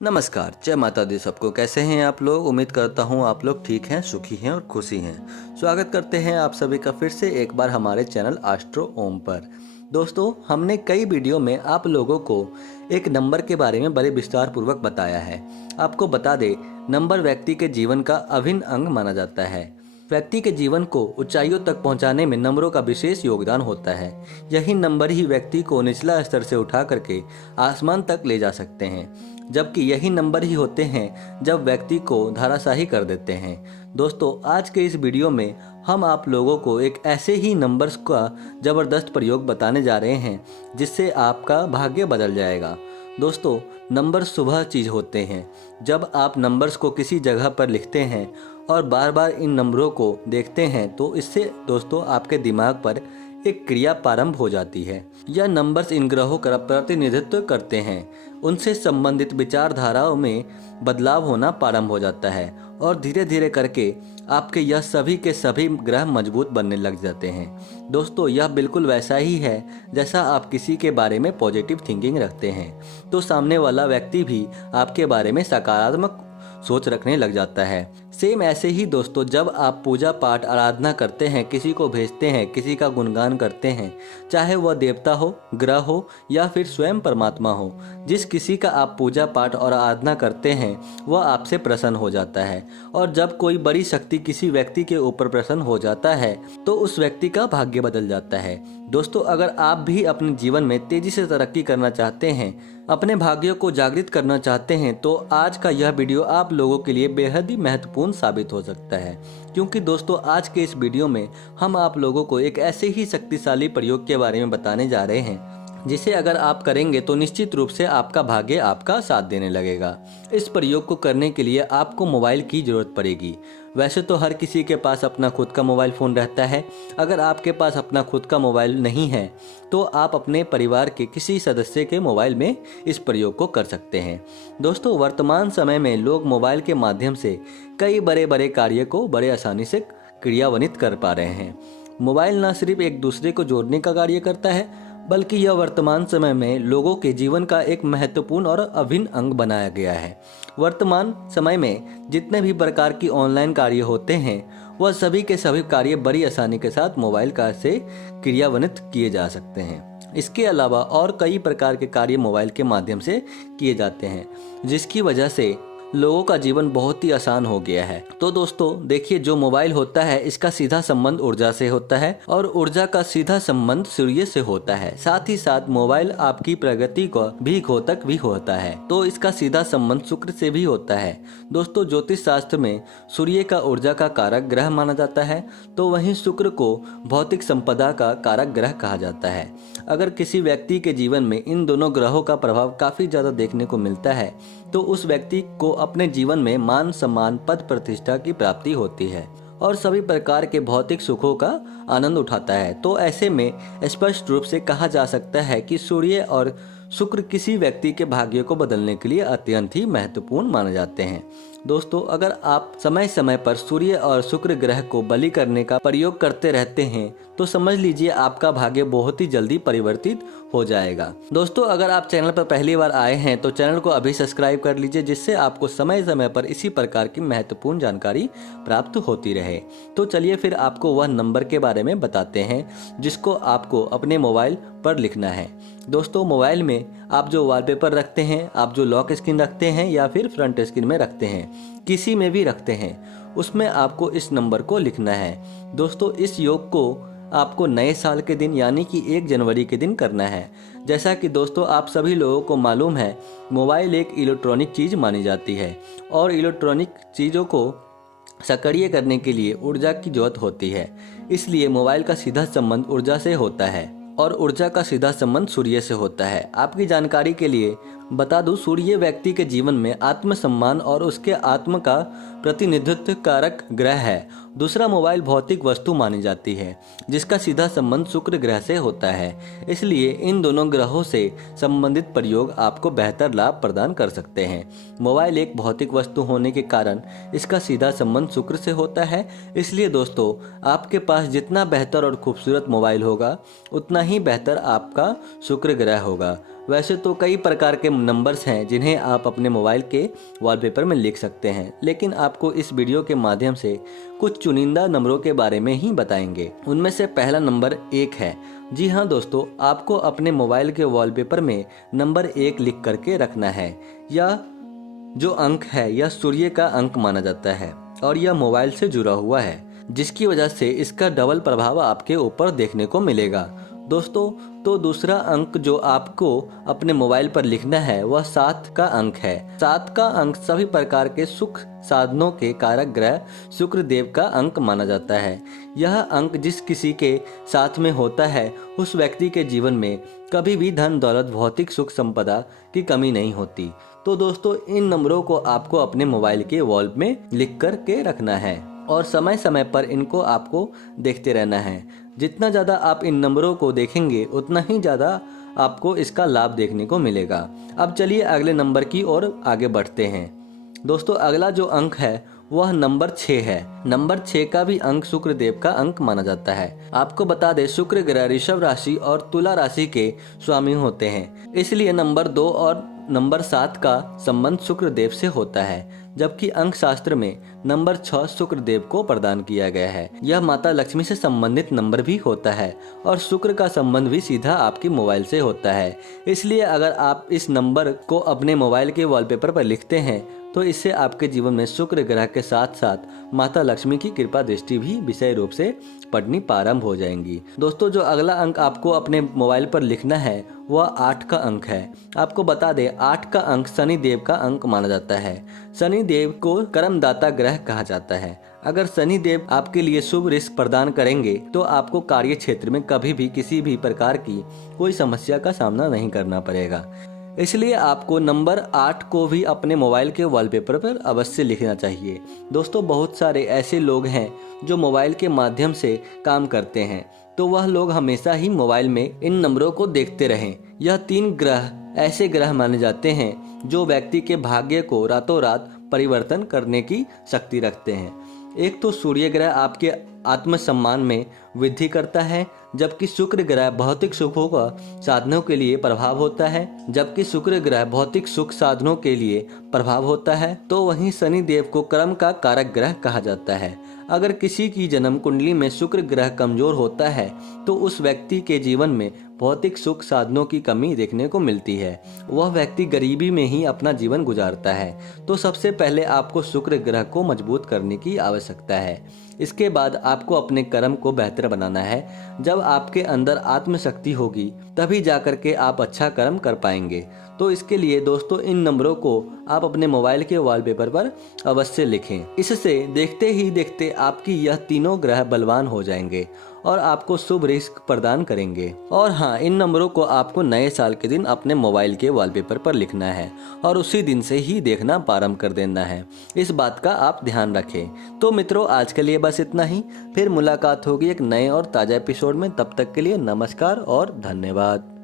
नमस्कार, जय माता दी सबको। कैसे हैं आप लोग? उम्मीद करता हूँ आप लोग ठीक हैं, सुखी हैं और खुशी हैं। स्वागत करते हैं आप सभी का फिर से एक बार हमारे चैनल एस्ट्रो ओम पर। दोस्तों, हमने कई वीडियो में आप लोगों को एक नंबर के बारे में बड़े विस्तार पूर्वक बताया है। आपको बता दें, नंबर व्यक्ति के जीवन का अभिन्न अंग माना जाता है। व्यक्ति के जीवन को ऊंचाइयों तक पहुंचाने में नंबरों का विशेष योगदान होता है। यही नंबर ही व्यक्ति को निचला स्तर से उठा करके आसमान तक ले जा सकते हैं, जबकि यही नंबर ही होते हैं जब व्यक्ति को धराशायी कर देते हैं। दोस्तों, आज के इस वीडियो में हम आप लोगों को एक ऐसे ही नंबर्स का ज़बरदस्त प्रयोग बताने जा रहे हैं जिससे आपका भाग्य बदल जाएगा। दोस्तों, नंबर शुभ चीज़ होते हैं। जब आप नंबर्स को किसी जगह पर लिखते हैं और बार बार इन नंबरों को देखते हैं तो इससे दोस्तों आपके दिमाग पर एक क्रिया प्रारंभ हो जाती है। यह नंबर्स इन ग्रहों का प्रतिनिधित्व करते हैं। उनसे संबंधित विचारधाराओं में बदलाव होना प्रारंभ हो जाता है और धीरे धीरे करके आपके यह सभी के सभी ग्रह मजबूत बनने लग जाते हैं। दोस्तों, यह बिल्कुल वैसा ही है जैसा आप किसी के बारे में पॉजिटिव थिंकिंग रखते हैं तो सामने वाला व्यक्ति भी आपके बारे में सकारात्मक सोच रखने लग जाता है। सेम ऐसे ही दोस्तों, जब आप पूजा पाठ आराधना करते हैं, किसी को भेजते हैं, किसी का गुणगान करते हैं, चाहे वह देवता हो, ग्रह हो या फिर स्वयं परमात्मा हो, जिस किसी का आप पूजा पाठ और आराधना करते हैं वह आपसे प्रसन्न हो जाता है। और जब कोई बड़ी शक्ति किसी व्यक्ति के ऊपर प्रसन्न हो जाता है तो उस व्यक्ति का भाग्य बदल जाता है। दोस्तों, अगर आप भी अपने जीवन में तेजी से तरक्की करना चाहते हैं, अपने भाग्यों को जागृत करना चाहते हैं तो आज का यह वीडियो आप लोगों के लिए बेहद ही महत्वपूर्ण साबित हो सकता है। क्योंकि दोस्तों, आज के इस वीडियो में हम आप लोगों को एक ऐसे ही शक्तिशाली प्रयोग के बारे में बताने जा रहे हैं जिसे अगर आप करेंगे तो निश्चित रूप से आपका भाग्य आपका साथ देने लगेगा। इस प्रयोग को करने के लिए आपको मोबाइल की ज़रूरत पड़ेगी। वैसे तो हर किसी के पास अपना खुद का मोबाइल फ़ोन रहता है। अगर आपके पास अपना खुद का मोबाइल नहीं है तो आप अपने परिवार के किसी सदस्य के मोबाइल में इस प्रयोग को कर सकते हैं। दोस्तों, वर्तमान समय में लोग मोबाइल के माध्यम से कई बड़े बड़े कार्य को बड़े आसानी से क्रियान्वित कर पा रहे हैं। मोबाइल न सिर्फ एक दूसरे को जोड़ने का कार्य करता है बल्कि यह वर्तमान समय में लोगों के जीवन का एक महत्वपूर्ण और अभिन्न अंग बनाया गया है। वर्तमान समय में जितने भी प्रकार की ऑनलाइन कार्य होते हैं वह सभी के सभी कार्य बड़ी आसानी के साथ मोबाइल का से क्रियान्वित किए जा सकते हैं। इसके अलावा और कई प्रकार के कार्य मोबाइल के माध्यम से किए जाते हैं जिसकी वजह से लोगों का जीवन बहुत ही आसान हो गया है। तो दोस्तों देखिए, जो मोबाइल होता है इसका सीधा संबंध ऊर्जा से होता है और ऊर्जा का सीधा संबंध सूर्य से होता है। साथ ही साथ मोबाइल आपकी प्रगति को भी घातक भी होता है, तो इसका सीधा संबंध शुक्र से भी होता है। दोस्तों, ज्योतिष शास्त्र में सूर्य का ऊर्जा का कारक ग्रह माना जाता है तो वहीं शुक्र को भौतिक संपदा का कारक ग्रह कहा जाता है। अगर किसी व्यक्ति के जीवन में इन दोनों ग्रहों का प्रभाव काफी ज्यादा देखने को मिलता है तो उस व्यक्ति को अपने जीवन में मान सम्मान पद प्रतिष्ठा की प्राप्ति होती है और सभी प्रकार के भौतिक सुखों का आनंद उठाता है। तो ऐसे में स्पष्ट रूप से कहा जा सकता है कि सूर्य और शुक्र किसी व्यक्ति के भाग्य को बदलने के लिए अत्यंत ही महत्वपूर्ण माने जाते हैं। दोस्तों, अगर आप समय समय पर सूर्य और शुक्र ग्रह को बलि करने का प्रयोग करते रहते हैं तो समझ लीजिए आपका भाग्य बहुत ही जल्दी परिवर्तित हो जाएगा। दोस्तों, अगर आप चैनल पर पहली बार आए हैं तो चैनल को अभी सब्सक्राइब कर लीजिए जिससे आपको समय समय पर इसी प्रकार की महत्वपूर्ण जानकारी प्राप्त होती रहे। तो चलिए फिर आपको वह नंबर के बारे में बताते हैं जिसको आपको अपने मोबाइल पर लिखना है। दोस्तों, मोबाइल में आप जो वॉलपेपर रखते हैं, आप जो लॉक स्क्रीन रखते हैं या फिर फ्रंट स्क्रीन में रखते हैं, किसी में भी रखते हैं, उसमें आपको इस नंबर को लिखना है। दोस्तों, इस योग को आपको नए साल के दिन यानी कि 1 जनवरी के दिन करना है। जैसा कि दोस्तों आप सभी लोगों को मालूम है, मोबाइल एक इलेक्ट्रॉनिक चीज़ मानी जाती है और इलेक्ट्रॉनिक चीज़ों को सक्रिय करने के लिए ऊर्जा की जरूरत होती है। इसलिए मोबाइल का सीधा संबंध ऊर्जा से होता है और ऊर्जा का सीधा संबंध सूर्य से होता है। आपकी जानकारी के लिए बता दूं, सूर्य व्यक्ति के जीवन में आत्मसम्मान और उसके आत्म का प्रतिनिधित्व कारक ग्रह है। दूसरा, मोबाइल भौतिक वस्तु मानी जाती है जिसका सीधा संबंध शुक्र ग्रह से होता है। इसलिए इन दोनों ग्रहों से संबंधित प्रयोग आपको बेहतर लाभ प्रदान कर सकते हैं। मोबाइल एक भौतिक वस्तु होने के कारण इसका सीधा संबंध शुक्र से होता है। इसलिए दोस्तों, आपके पास जितना बेहतर और खूबसूरत मोबाइल होगा उतना ही बेहतर आपका शुक्र ग्रह होगा। वैसे तो कई प्रकार के नंबर्स हैं जिन्हें आप अपने मोबाइल के वॉलपेपर में लिख सकते हैं, लेकिन आपको इस वीडियो के माध्यम से कुछ चुनिंदा नंबरों के बारे में ही बताएंगे। उनमें से पहला नंबर 1 है। जी हाँ दोस्तों, आपको अपने मोबाइल के वॉलपेपर में नंबर 1 लिख करके रखना है। यह जो अंक है यह सूर्य का अंक माना जाता है और यह मोबाइल से जुड़ा हुआ है, जिसकी वजह से इसका डबल प्रभाव आपके ऊपर देखने को मिलेगा। दोस्तों, तो दूसरा अंक जो आपको अपने मोबाइल पर लिखना है वह 7 का अंक है। 7 का अंक सभी प्रकार के सुख साधनों के कारक ग्रह शुक्र देव का अंक माना जाता है। यह अंक जिस किसी के साथ में होता है उस व्यक्ति के जीवन में कभी भी धन दौलत भौतिक सुख संपदा की कमी नहीं होती। तो दोस्तों, इन नंबरों को आपको अपने मोबाइल के वॉल में लिख कर के रखना है और समय समय पर इनको आपको देखते रहना है। जितना ज़्यादा आप इन नंबरों को देखेंगे उतना ही ज़्यादा आपको इसका लाभ देखने को मिलेगा। अब चलिए अगले नंबर की ओर आगे बढ़ते हैं। दोस्तों, अगला जो अंक है वह नंबर 6 है। नंबर 6 का भी अंक शुक्र देव का अंक माना जाता है। आपको बता दें, शुक्र ग्रह ऋषभ राशि और तुला राशि के स्वामी होते हैं, इसलिए नंबर 2 और नंबर 7 का संबंध शुक्र देव से होता है, जबकि अंक शास्त्र में नंबर 6 शुक्र देव को प्रदान किया गया है। यह माता लक्ष्मी से संबंधित नंबर भी होता है और शुक्र का संबंध भी सीधा आपके मोबाइल से होता है। इसलिए अगर आप इस नंबर को अपने मोबाइल के वॉलपेपर पर लिखते हैं तो इससे आपके जीवन में शुक्र ग्रह के साथ साथ माता लक्ष्मी की कृपा दृष्टि भी विशेष रूप से पड़नी प्रारंभ हो जाएंगी। दोस्तों, जो अगला अंक आपको अपने मोबाइल पर लिखना है वह 8 का अंक है। आपको बता दें, 8 का अंक शनि देव का अंक माना जाता है। शनि देव को कर्मदाता ग्रह कहा जाता है। अगर शनि देव आपके लिए शुभ रिस्क प्रदान करेंगे तो आपको कार्य क्षेत्र में कभी भी किसी भी प्रकार की कोई समस्या का सामना नहीं करना पड़ेगा। इसलिए आपको नंबर 8 को भी अपने मोबाइल के वॉलपेपर पर अवश्य लिखना चाहिए। दोस्तों, बहुत सारे ऐसे लोग हैं जो मोबाइल के माध्यम से काम करते हैं, तो वह लोग हमेशा ही मोबाइल में इन नंबरों को देखते रहें। यह 3 ग्रह ऐसे ग्रह माने जाते हैं जो व्यक्ति के भाग्य को रातों रात परिवर्तन करने की शक्ति रखते हैं। एक तो सूर्य ग्रह आपके आत्मसम्मान में वृद्धि करता है, जबकि शुक्र ग्रह भौतिक सुखों का साधनों के लिए प्रभाव होता है। तो वहीं शनि देव को कर्म का कारक ग्रह कहा जाता है। अगर किसी की जन्म कुंडली में शुक्र ग्रह कमजोर होता है तो उस व्यक्ति के जीवन में भौतिक सुख साधनों की कमी देखने को मिलती है। वह व्यक्ति गरीबी में ही अपना जीवन गुजारता है। तो सबसे पहले आपको शुक्र ग्रह को मजबूत करने की आवश्यकता है। इसके बाद आपको अपने कर्म को बेहतर बनाना है। जब आपके अंदर आत्मशक्ति होगी तभी जाकर के आप अच्छा कर्म कर पाएंगे। तो इसके लिए दोस्तों, इन नंबरों को आप अपने मोबाइल के वॉलपेपर पर अवश्य लिखें। इससे देखते ही देखते आपकी यह तीनों ग्रह बलवान हो जाएंगे और आपको शुभ रिस्क प्रदान करेंगे। और हाँ, इन नंबरों को आपको नए साल के दिन अपने मोबाइल के वॉलपेपर पर लिखना है और उसी दिन से ही देखना प्रारंभ कर देना है। इस बात का आप ध्यान रखें। तो मित्रों, आज के लिए बस इतना ही। फिर मुलाकात होगी एक नए और ताज़ा एपिसोड में। तब तक के लिए नमस्कार और धन्यवाद।